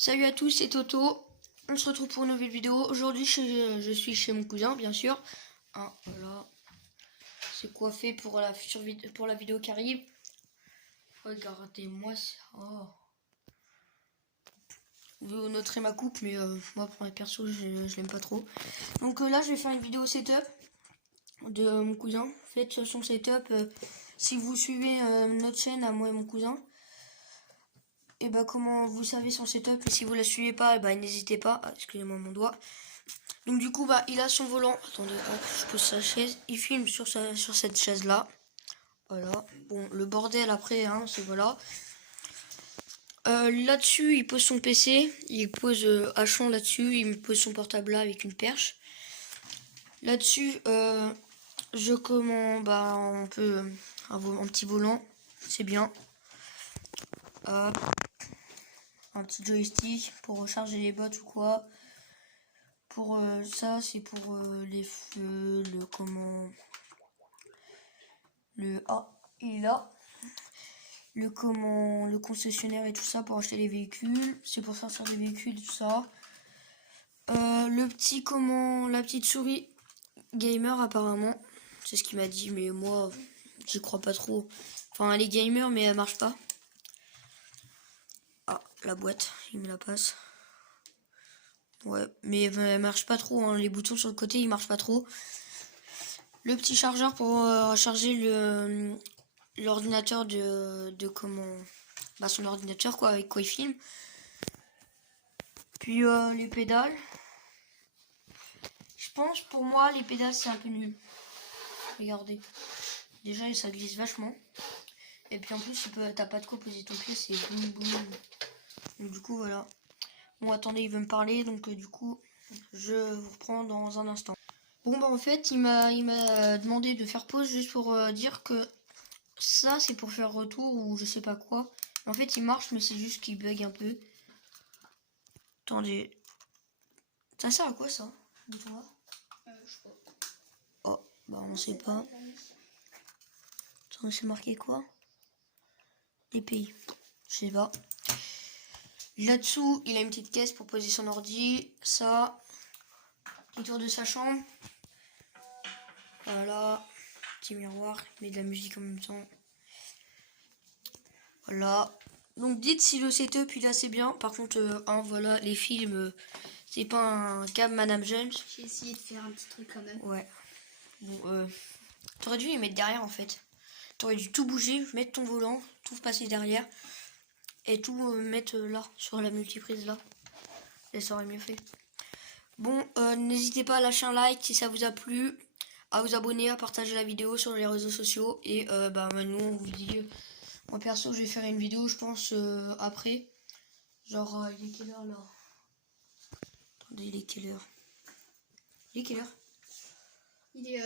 Salut à tous, c'est Toto. On se retrouve pour une nouvelle vidéo. Aujourd'hui, je suis chez mon cousin, bien sûr. Hein, voilà. C'est coiffé pour la future pour la vidéo qui arrive. Regardez-moi ça. Vous noterez ma coupe, mais moi, pour mes perso, je l'aime pas trop. Donc là, je vais faire une vidéo setup de mon cousin. En fait, son setup, si vous suivez notre chaîne à moi et mon cousin, et bah comment vous savez son setup, et si vous la suivez pas, bah n'hésitez pas. Ah, excusez-moi mon doigt. Donc du coup bah il a son volant. Attendez, hop, je pose sa chaise. Il filme sur cette chaise là. Voilà. Bon, le bordel après, hein, c'est voilà. Là-dessus, il pose son PC. Il pose Hachon là-dessus. Il me pose son portable là avec une perche. Là-dessus, je commande bah un peu un petit volant. C'est bien. Un petit joystick pour recharger les bottes ou quoi. Pour ça, c'est pour les feux, le comment. Il est là. Le concessionnaire et tout ça pour acheter les véhicules. C'est pour sortir des véhicules et tout ça. La petite souris gamer apparemment. C'est ce qu'il m'a dit, mais moi, j'y crois pas trop. Enfin, elle est gamer, mais elle marche pas. Ah, la boîte, il me la passe. Ouais, mais elle marche pas trop, hein. Les boutons sur le côté, ils marchent pas trop. Le petit chargeur pour charger l'ordinateur de comment... Bah, son ordinateur, quoi, avec quoi il filme. Puis les pédales. Je pense, pour moi, les pédales, c'est un peu nul. Regardez. Déjà, ça glisse vachement. Et puis en plus, t'as pas de quoi poser ton pied, c'est boum boum. Donc du coup, voilà. Bon, attendez, il veut me parler, donc du coup, je vous reprends dans un instant. Bon, bah en fait, il m'a demandé de faire pause juste pour dire que ça, c'est pour faire retour ou je sais pas quoi. En fait, il marche, mais c'est juste qu'il bug un peu. Attendez. Ça sert à quoi, ça? Je sais pas. Oh, bah on sait pas. Attends, c'est marqué quoi? Les pays. Je sais pas. Là-dessous, il a une petite caisse pour poser son ordi. Ça. Petit tour de sa chambre. Voilà. Petit miroir. Il met de la musique en même temps. Voilà. Donc dites si le setup il est assez bien. Par contre, voilà, les films, c'est pas un câble Madame James. J'ai essayé de faire un petit truc quand même. Ouais. Bon, t'aurais dû les mettre derrière en fait. T'aurais dû tout bouger, mettre ton volant, tout passer derrière. Et tout mettre là, sur la multiprise là. Et ça aurait mieux fait. Bon, n'hésitez pas à lâcher un like si ça vous a plu. À vous abonner, à partager la vidéo sur les réseaux sociaux. Et bah maintenant on vous dit... moi perso je vais faire une vidéo je pense après. Genre il est quelle heure là? Attendez, il est quelle heure? Il est quelle heure? Il est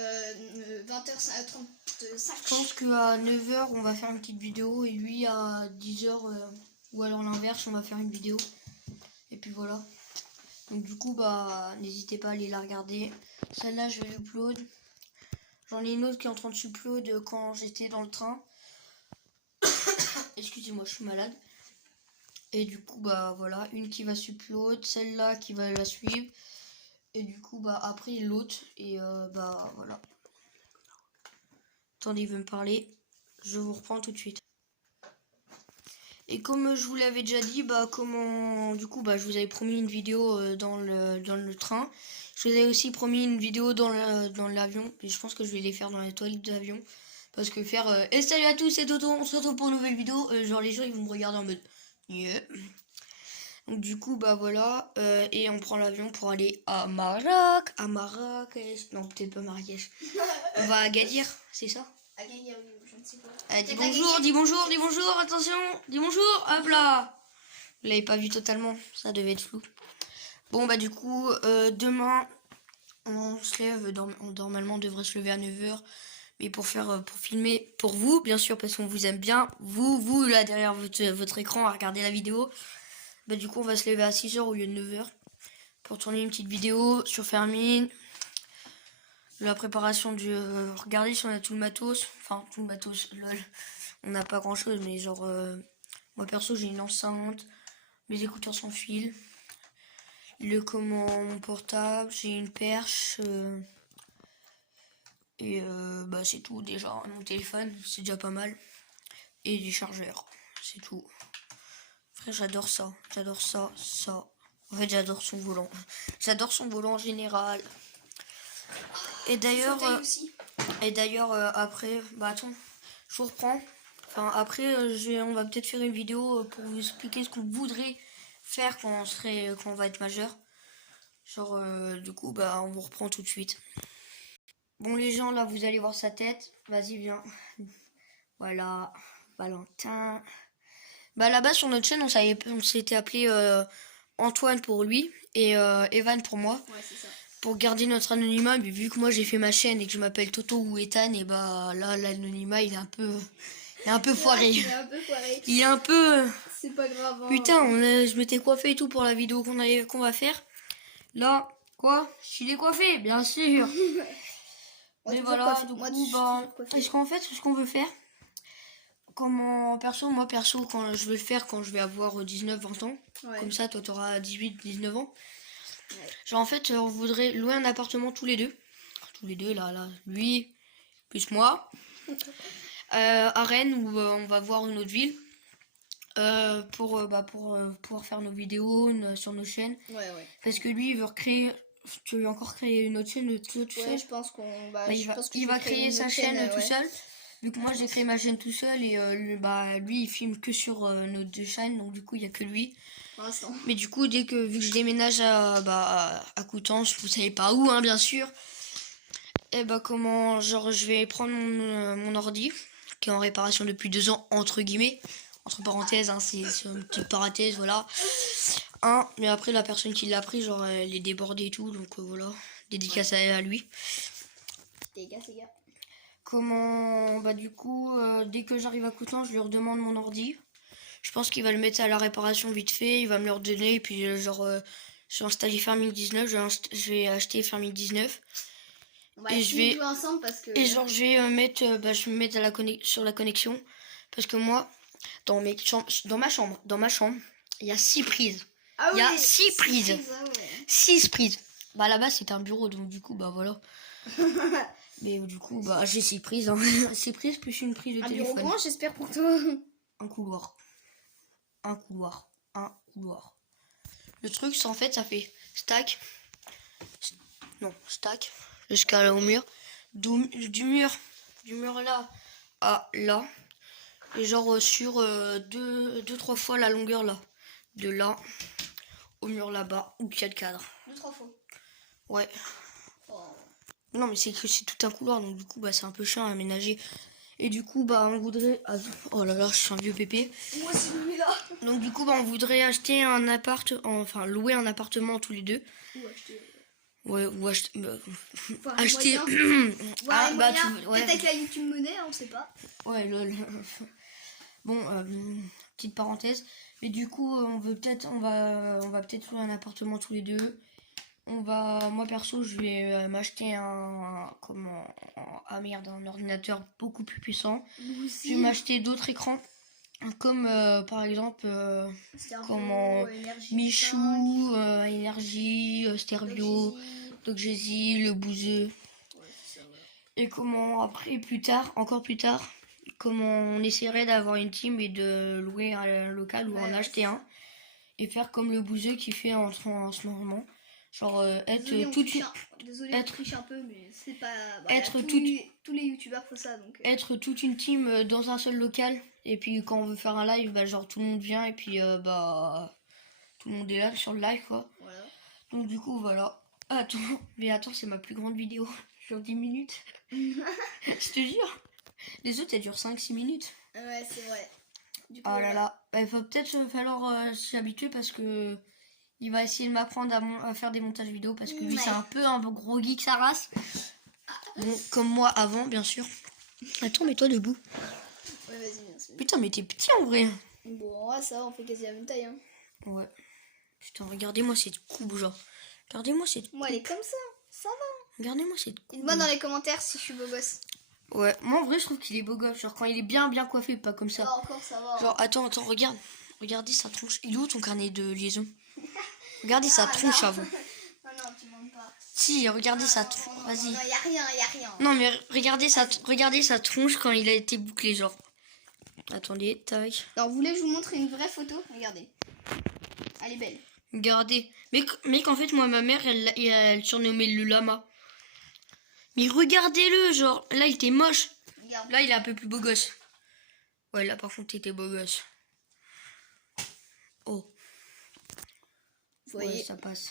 20h35. Je pense qu'à 9h on va faire une petite vidéo et lui à 10h ou alors l'inverse on va faire une vidéo. Et puis voilà. Donc du coup bah n'hésitez pas à aller la regarder. Celle-là je vais upload. J'en ai une autre qui est en train de upload quand j'étais dans le train. Excusez-moi, je suis malade. Et du coup bah voilà, une qui va upload, celle-là qui va la suivre. Et du coup bah après l'autre. Et bah voilà. Attendez, il veut me parler. Je vous reprends tout de suite. Et comme je vous l'avais déjà dit, bah du coup bah je vous avais promis une vidéo dans le train. Je vous avais aussi promis une vidéo dans l'avion. Et je pense que je vais les faire dans les toilettes d'avion. Parce que faire et salut à tous, c'est Toto, on se retrouve pour une nouvelle vidéo. Genre les gens ils vont me regarder en mode yeah. Donc du coup bah voilà. Et on prend l'avion pour aller à Marrakech. Non, peut-être pas Marrakech. On va à Agadir, c'est ça? Agadir, je ne sais pas. Dis bonjour, dis bonjour, dis bonjour, attention, dis bonjour, hop là. Vous l'avez pas vu totalement, ça devait être flou. Bon bah du coup, demain, on se lève, normalement on devrait se lever à 9h. Mais pour filmer pour vous, bien sûr, parce qu'on vous aime bien, vous là derrière votre écran à regarder la vidéo, bah du coup on va se lever à 6h au lieu de 9h. Pour tourner une petite vidéo sur Fermine. La préparation du... regardez si on a tout le matos. Enfin, tout le matos, lol. On n'a pas grand chose, mais genre... moi perso, j'ai une enceinte. mes écouteurs sans fil, mon portable, j'ai une perche, et bah c'est tout déjà. Mon téléphone, c'est déjà pas mal. Et du chargeur, c'est tout. Frère, j'adore ça, ça. En fait, j'adore son volant. J'adore son volant en général. Et d'ailleurs, après, bah attends, je vous reprends. Enfin, après, on va peut-être faire une vidéo pour vous expliquer ce qu'on voudrait faire quand on va être majeur. Genre, du coup, bah, on vous reprend tout de suite. Bon, les gens, là, vous allez voir sa tête. Vas-y, viens. Voilà, Valentin. Bah, là-bas, sur notre chaîne, on s'était appelé Antoine pour lui et Evan pour moi. Ouais, c'est ça. Pour garder notre anonymat, mais vu que moi j'ai fait ma chaîne et que je m'appelle Toto ou Ethan, et bah là, l'anonymat, il est un peu foiré. Il est un peu foiré. Il est un peu... C'est pas grave. Hein. Putain, je m'étais coiffé et tout pour la vidéo qu'on va faire. Là, quoi? Je l'ai coiffé, bien sûr. Mais voilà, du coup, bah... Est-ce qu'en fait, ce qu'on veut faire, moi perso, quand je veux le faire quand je vais avoir 19-20 ans, Ouais. comme ça, toi t'auras 18-19 ans. Ouais. Genre en fait, on voudrait louer un appartement tous les deux. Tous les deux, là, lui, plus moi. À Rennes, où on va voir une autre ville. Pour pouvoir faire nos vidéos sur nos chaînes. Ouais. Parce que lui, il veut recréer... Tu veux encore créer une autre chaîne tout seul? Ouais, je pense qu'on va... il va créer sa chaîne tout seul. Vu que moi j'ai créé ma chaîne tout seul et lui il filme que sur nos deux chaînes, donc du coup il y a que lui. Mais du coup vu que je déménage à Coutances, vous savez pas où hein, bien sûr. Et bah je vais prendre mon ordi qui est en réparation depuis 2 ans entre guillemets, entre parenthèses hein, c'est une petite parenthèse voilà. Mais après la personne qui l'a pris genre elle est débordée et tout donc voilà, dédicace à lui. Les gars. Du coup, dès que j'arrive à Coutances, je lui redemande mon ordi. Je pense qu'il va le mettre à la réparation vite fait, il va me le redonner, et puis je vais installer Farming 19, je vais acheter Farming 19. Et je vais jouer ensemble parce que... Et genre je vais me mettre sur la connexion, parce que moi, dans ma chambre, il y a 6 prises. Il y a 6 prises. 6 prises. Bah là-bas c'est un bureau, donc du coup, bah voilà. Mais du coup, bah j'ai 6 prises. Hein. 6 prises plus une prise de téléphone. Un bureau grand, j'espère pour toi. Un couloir. Le truc, c'est en fait, ça fait stack. Stack. Jusqu'à là au mur. Du mur là à là. Et genre sur 2-3 fois la longueur là. De là au mur là-bas où il y a le cadre. 2-3 fois. Ouais. Oh. Non mais c'est tout un couloir donc du coup bah c'est un peu chiant à aménager. Et du coup bah on voudrait... Oh là là je suis un vieux pépé. Moi c'est lui là. Donc du coup bah on voudrait acheter louer un appartement tous les deux. Ou acheter. Ouais ou acheter... acheter... ouais. Peut-être avec la YouTube monnaie, on sait pas. Ouais lol. Bon petite parenthèse. Mais du coup on va peut-être louer un appartement tous les deux. Moi perso je vais m'acheter un ordinateur beaucoup plus puissant. Je vais m'acheter d'autres écrans comme par exemple Michou, Énergie, Stereo, Dogésie, le Bouzeux. Et après encore plus tard on essaierait d'avoir une team et de louer un local ou en acheter un et faire comme le Bouzeux qui fait en ce moment. Genre Désolé, on triche un peu, mais c'est pas... tous les youtubeurs font ça, donc... Être toute une team dans un seul local, et puis quand on veut faire un live, bah genre tout le monde vient, et puis tout le monde est là sur le live, quoi. Voilà. Donc du coup, voilà. Attends, c'est ma plus grande vidéo. Genre 10 minutes. Je te jure. Les autres, elles durent 5-6 minutes. Ouais, c'est vrai. Du coup, là là. Il va peut-être falloir s'y habituer, parce que... Il va essayer de m'apprendre à faire des montages vidéo parce que lui c'est un peu un gros geek sa race. Bon, comme moi avant bien sûr. Attends, mets-toi debout. Ouais, vas-y, merci. Putain, mais t'es petit en vrai. Bon, ouais, ça va, on fait quasi la même taille. Hein. Ouais. Putain, regardez-moi cette coupe, genre. Regardez-moi cette coupe. Moi, elle est comme ça va. Regardez-moi cette coupe. Dites-moi dans les commentaires si je suis beau gosse. Ouais, moi en vrai je trouve qu'il est beau gosse. Genre quand il est bien coiffé, pas comme ça. Ah, encore ça va. Genre attends, regarde. Regardez sa tronche. Il est où ton carnet de liaison? Regardez sa tronche avant. Non, tu mens pas. Si, regardez sa tronche. Vas-y. Non, y a rien. Non, mais regardez sa tronche quand il a été bouclé, genre. Attendez, tac. Alors, vous voulez que je vous montre une vraie photo? Regardez. Elle est belle. Regardez. Mais qu'en fait, moi, ma mère, elle surnommait le lama. Mais regardez-le, genre. Là, il était moche. Regarde. Là, il est un peu plus beau gosse. Ouais, là, par contre, il était beau gosse. Oh. Vous voyez. Ouais, ça passe.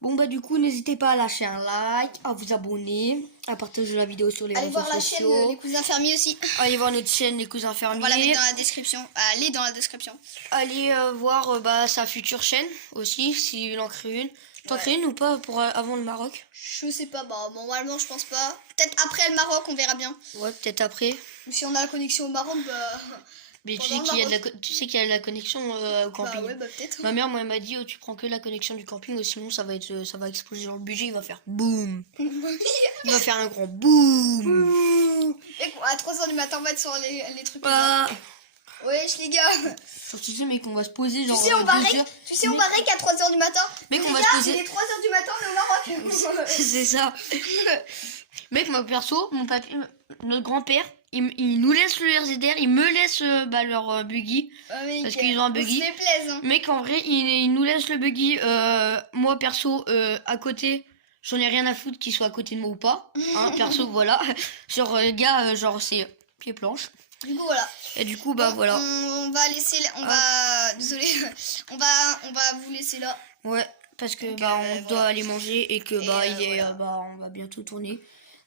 Bon, bah, du coup, n'hésitez pas à lâcher un like, à vous abonner, à partager la vidéo sur les Allez réseaux voir la sociaux. chaîne Les Cousins Fermiers aussi. Allez voir notre chaîne Les Cousins On Fermiers. va la mettre dans la description. Allez dans la description. Allez voir bah, sa future chaîne aussi, s'il en crée une. T'en crées une ou pas pour avant le Maroc? Je sais pas, bah normalement je pense pas. Peut-être après le Maroc, on verra bien. Ouais, peut-être après. Ou si on a la connexion au Maroc, bah. Mais tu pendant sais le qu'il y a Maroc. tu sais qu'il y a la connexion au camping. Bah ouais, bah peut-être. Ma mère, moi, elle m'a dit, oh, tu prends que la connexion du camping, sinon ça va exploser dans le budget, il va faire boum. Il va faire un grand boum. Et à 3h du matin, on va être sur les trucs. Ah. Wesh les gars. Tu sais, mec, on va se poser genre. Tu sais, on va 2 rec, heures. on va rec à 3h du matin. Mec, on va Les se gars, poser. il est 3h du matin, on est au Maroc. C'est ça. Mec, moi perso, mon papy, notre grand-père, il nous laisse le RZR, il me laisse leur buggy. Mec, Parce qu'ils ont un buggy. Ça fait plaisir. Hein. Mec, en vrai, il nous laisse le buggy. Moi perso, à côté, j'en ai rien à foutre qu'il soit à côté de moi ou pas. Hein, perso, voilà. Genre, les gars, genre, c'est pied planche. Du coup, voilà. Et du coup, bah voilà. On va laisser. Désolé. On va vous laisser là. Ouais, parce que Donc, bah on doit aller manger et que bah il est voilà. bah on va bientôt tourner.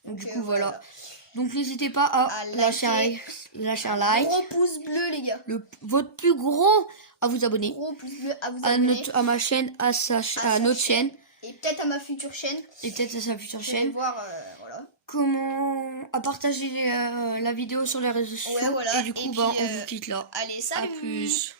Donc du coup voilà. voilà. Donc n'hésitez pas à lâcher un like. Gros pouce bleu les gars. Votre plus gros à vous abonner. Gros pouce bleu à vous abonner. À ma chaîne, à notre chaîne. Et peut-être à ma future chaîne. Et peut-être à sa future Je vais chaîne. voir voilà. À partager la vidéo sur les réseaux sociaux. Ouais, voilà. Et du coup bah on vous quitte là. Allez, À salut. plus.